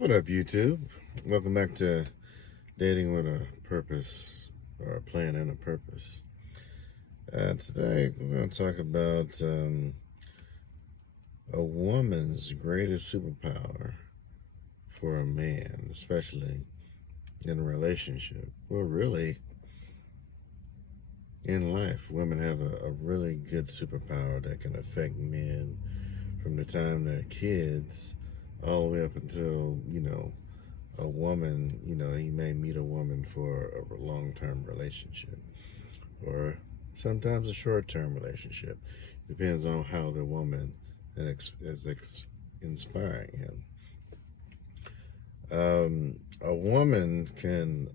What up, YouTube? Welcome back to Dating with a Purpose, or a Plan and a Purpose. Today, we're going to talk about a woman's greatest superpower for a man, especially in a relationship. Well, really, in life, women have a really good superpower that can affect men from the time they're kids all the way up until, a woman, he may meet a woman for a long term relationship or sometimes a short term relationship. Depends on how the woman is inspiring him. A woman can,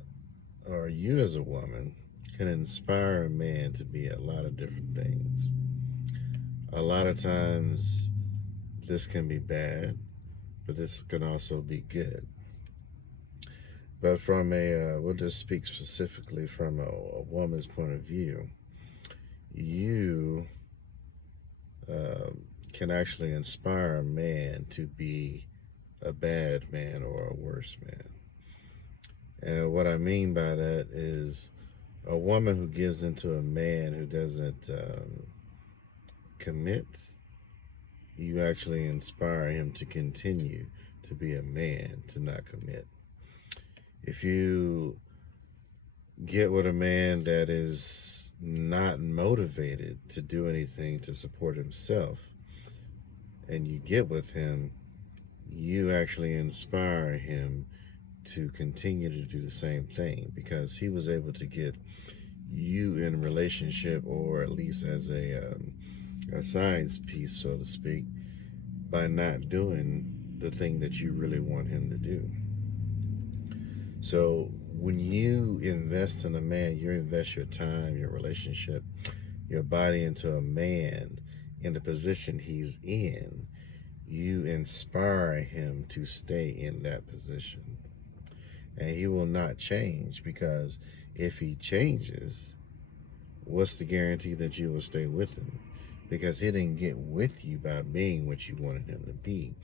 or you as a woman, can inspire a man to be a lot of different things. A lot of times, this can be bad, but this can also be good. But from we'll just speak specifically from a woman's point of view. You uh, can actually inspire a man to be a bad man or a worse man. And what I mean by that is a woman who gives into a man who doesn't commit, you actually inspire him to continue to be a man, to not commit. If you get with a man that is not motivated to do anything to support himself, and you get with him, you actually inspire him to continue to do the same thing because he was able to get you in a relationship, or at least as a science piece, so to speak, by not doing the thing that you really want him to do. So when you invest in a man, you invest your time, your relationship, your body into a man in the position he's in. You inspire him to stay in that position. And he will not change, because if he changes, what's the guarantee that you will stay with him? Because he didn't get with you by being what you wanted him to be.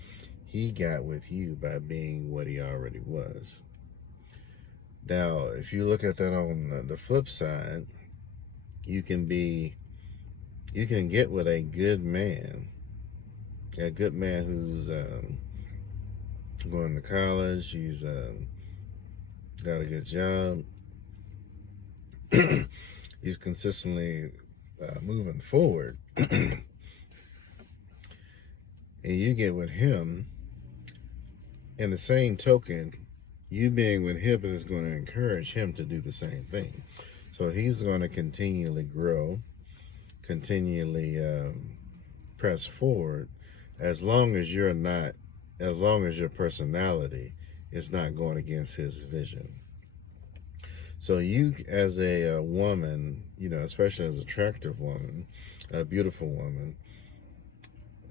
He got with you by being what he already was. Now, if you look at that on the flip side, you can get with a good man who's going to college, he's got a good job, he's consistently moving forward, and you get with him. In the same token, you being with him is going to encourage him to do the same thing. So he's going to continually grow, continually press forward, as long as your personality is not going against his vision. So you, as a woman, especially as an attractive woman, a beautiful woman,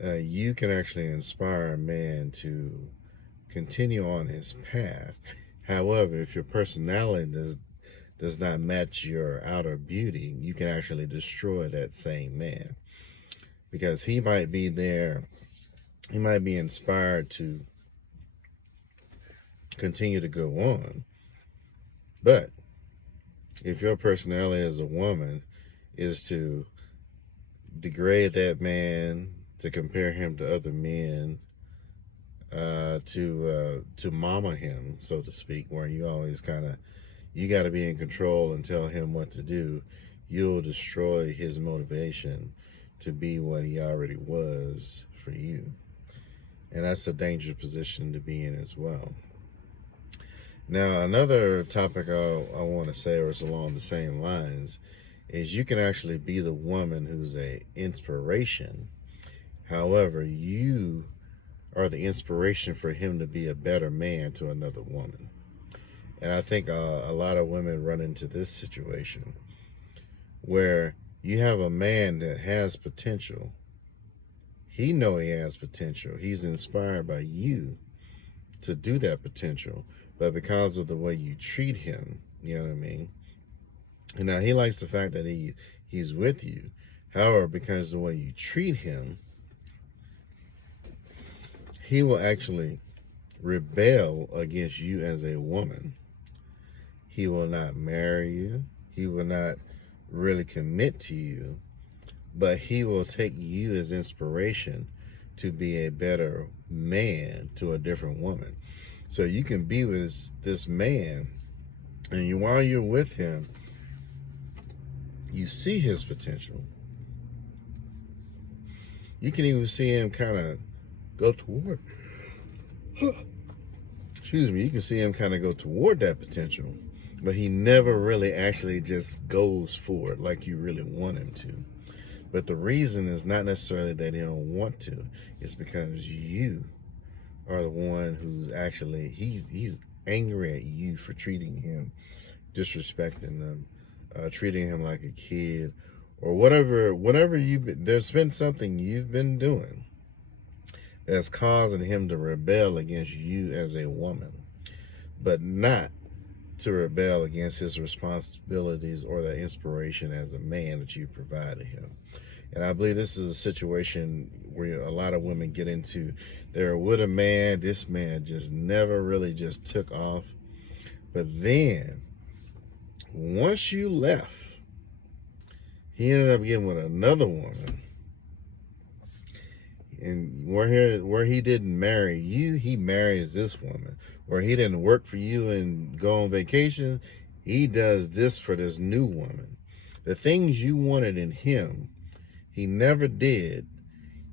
you can actually inspire a man to continue on his path. However, if your personality does not match your outer beauty, you can actually destroy that same man, because he might be inspired to continue to go on. But if your personality as a woman is to degrade that man, to compare him to other men, to mama him, so to speak, where you always you got to be in control and tell him what to do, you'll destroy his motivation to be what he already was for you. And that's a dangerous position to be in as well. Now, another topic I want to say, or it's along the same lines, is you can actually be the woman who's a inspiration. However, you are the inspiration for him to be a better man to another woman. And I think a lot of women run into this situation where you have a man that has potential. He knows he has potential. He's inspired by you to do that potential. But because of the way you treat him, you know what I mean? And now he likes the fact that he's with you. However, because of the way you treat him, he will actually rebel against you as a woman, he will not marry you. He will not really commit to you, but he will take you as inspiration to be a better man to a different woman. So you can be with this man, and while you're with him, you see his potential. You can even see him kind of go toward, excuse me, you can see him kind of go toward that potential, but he never really actually just goes for it like you really want him to. But the reason is not necessarily that he don't want to. It's because you are the one who's actually, he's angry at you for treating him, disrespecting him, treating him like a kid, or whatever you've been, there's been something you've been doing that's causing him to rebel against you as a woman, but not to rebel against his responsibilities or the inspiration as a man that you provided him. And I believe this is a situation where a lot of women get into. They're with a man, this man just never really just took off. But then, once you left, he ended up getting with another woman. And where he didn't marry you, he marries this woman. Where he didn't work for you and go on vacation, he does this for this new woman. The things you wanted in him, he never did.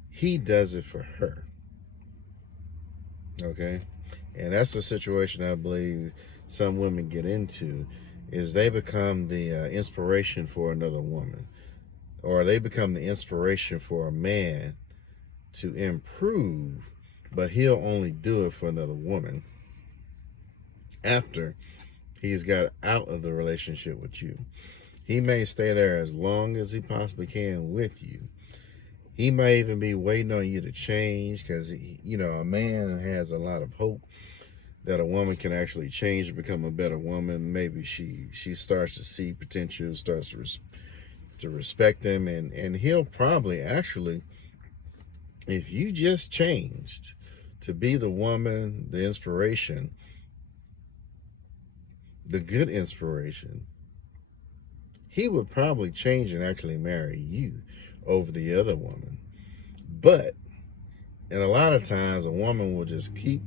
He does it for her. Okay? And that's the situation I believe some women get into, is they become the inspiration for another woman. Or they become the inspiration for a man to improve, but he'll only do it for another woman after he's got out of the relationship with you. He may stay there as long as he possibly can with you. He may even be waiting on you to change, because, you know, a man has a lot of hope that a woman can actually change and become a better woman. Maybe she starts to see potential, starts to respect him, and he'll probably actually, if you just changed to be the woman, the inspiration, the good inspiration, he would probably change and actually marry you over the other woman. But, and a lot of times, a woman will just keep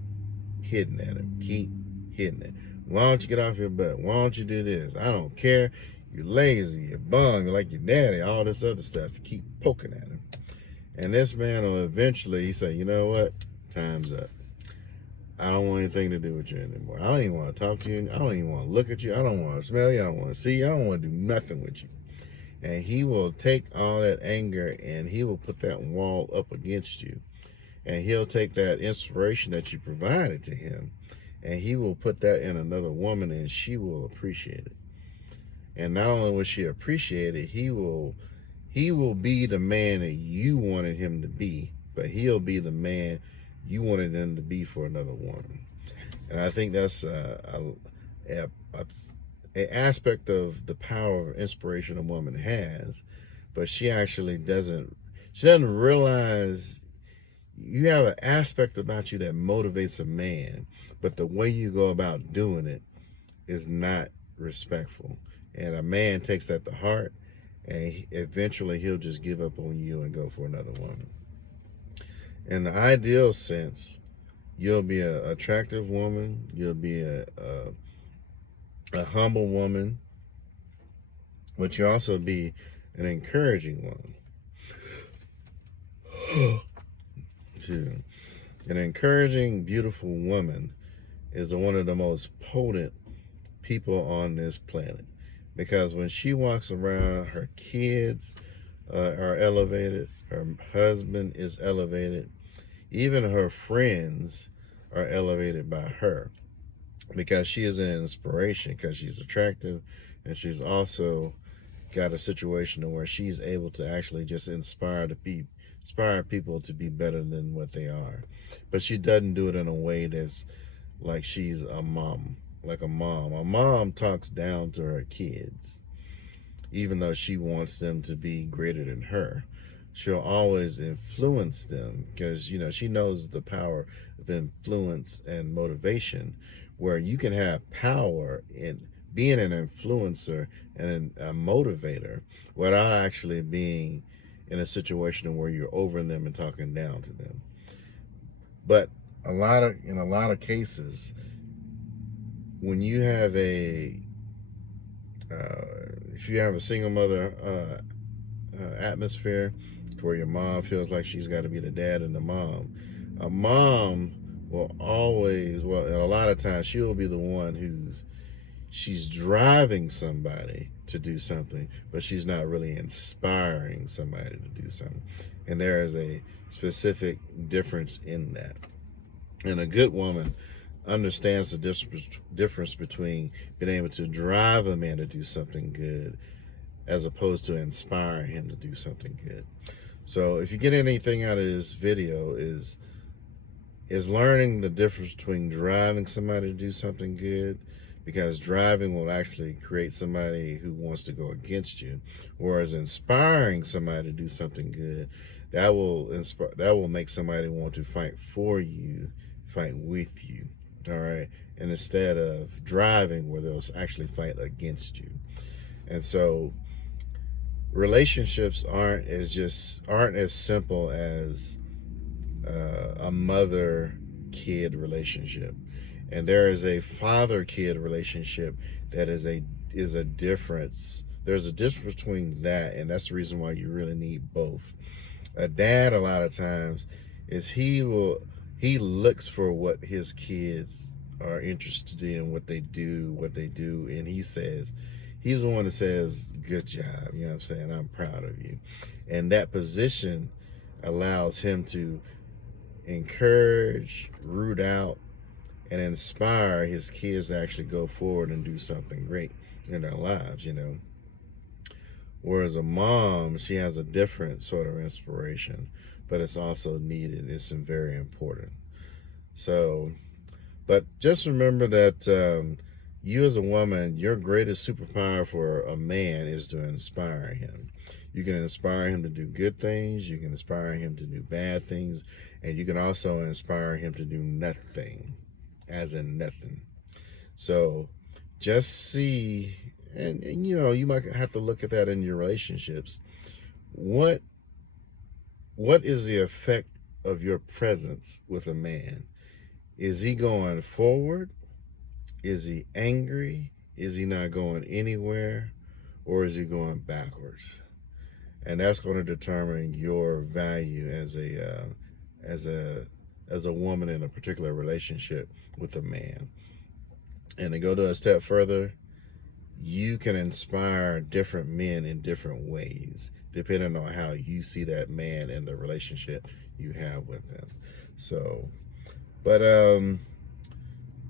hitting at him, keep hitting it. Why don't you get off your butt? Why don't you do this? I don't care. You're lazy, you're bum, you're like your daddy, all this other stuff. You keep poking at him. And this man will eventually, he say, you know what? Time's up. I don't want anything to do with you anymore. I don't even want to talk to you. I don't even want to look at you. I don't want to smell you. I don't want to see you. I don't want to do nothing with you. And he will take all that anger and he will put that wall up against you. And he'll take that inspiration that you provided to him and he will put that in another woman, and she will appreciate it. And not only will she appreciate it, he will be the man that you wanted him to be, but he'll be the man you wanted him to be for another woman. And I think that's an aspect of the power of inspiration a woman has, but she actually doesn't realize you have an aspect about you that motivates a man, but the way you go about doing it is not respectful. And a man takes that to heart, and eventually he'll just give up on you and go for another woman. In the ideal sense, you'll be an attractive woman, you'll be a humble woman, but you'll also be an encouraging woman. An encouraging, beautiful woman is one of the most potent people on this planet, because when she walks around, her kids are elevated, her husband is elevated, even her friends are elevated by her, because she is an inspiration, because she's attractive, and she's also got a situation where she's able to actually just inspire people to be better than what they are. But she doesn't do it in a way that's like she's a mom, like a mom. A mom talks down to her kids, even though she wants them to be greater than her. she'll always influence them because, she knows the power of influence and motivation, where you can have power in being an influencer and a motivator without actually being in a situation where you're over them and talking down to them. But in a lot of cases, when you have if you have a single mother atmosphere where your mom feels like she's got to be the dad and the mom, a mom will always, well, a lot of times she'll be the one she's driving somebody to do something, but she's not really inspiring somebody to do something. And there is a specific difference in that. And a good woman understands the difference between being able to drive a man to do something good as opposed to inspire him to do something good. So if you get anything out of this video is learning the difference between driving somebody to do something good, because driving will actually create somebody who wants to go against you, whereas inspiring somebody to do something good, that will make somebody want to fight for you, fight with you. All right. And instead of driving, where they'll actually fight against you. And so relationships aren't as simple as a mother-kid relationship, and there is a father-kid relationship that is a difference. There's a difference between that, and that's the reason why you really need both. A dad, a lot of times, is he looks for what his kids are interested in, what they do, and he's the one that says, good job, you know what I'm saying, I'm proud of you. And that position allows him to encourage, root out, and inspire his kids to actually go forward and do something great in their lives, Whereas a mom, she has a different sort of inspiration, but it's also needed. It's very important. So, but just remember that you as a woman, your greatest superpower for a man is to inspire him. You can inspire him to do good things. You can inspire him to do bad things. And you can also inspire him to do nothing, as in nothing. So just see, and you might have to look at that in your relationships. What is the effect of your presence with a man? Is he going forward? Is he angry? Is he not going anywhere? Or is he going backwards? And that's going to determine your value as a woman in a particular relationship with a man. And to go to a step further, you can inspire different men in different ways, depending on how you see that man and the relationship you have with him. So, but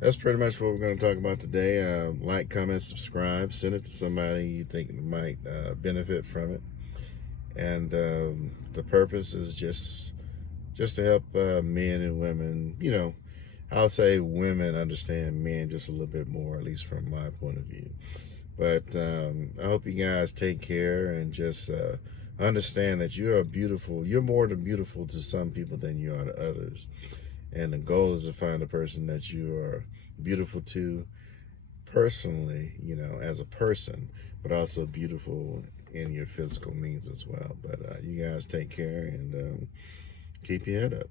that's pretty much what we're going to talk about today. Like, comment, subscribe, send it to somebody you think might benefit from it. And the purpose is just to help men and women, I'll say women understand men just a little bit more, at least from my point of view. But I hope you guys take care and just understand that you're more than beautiful to some people than you are to others. And the goal is to find a person that you are beautiful to personally, as a person, but also beautiful in your physical means as well. But you guys take care and keep your head up.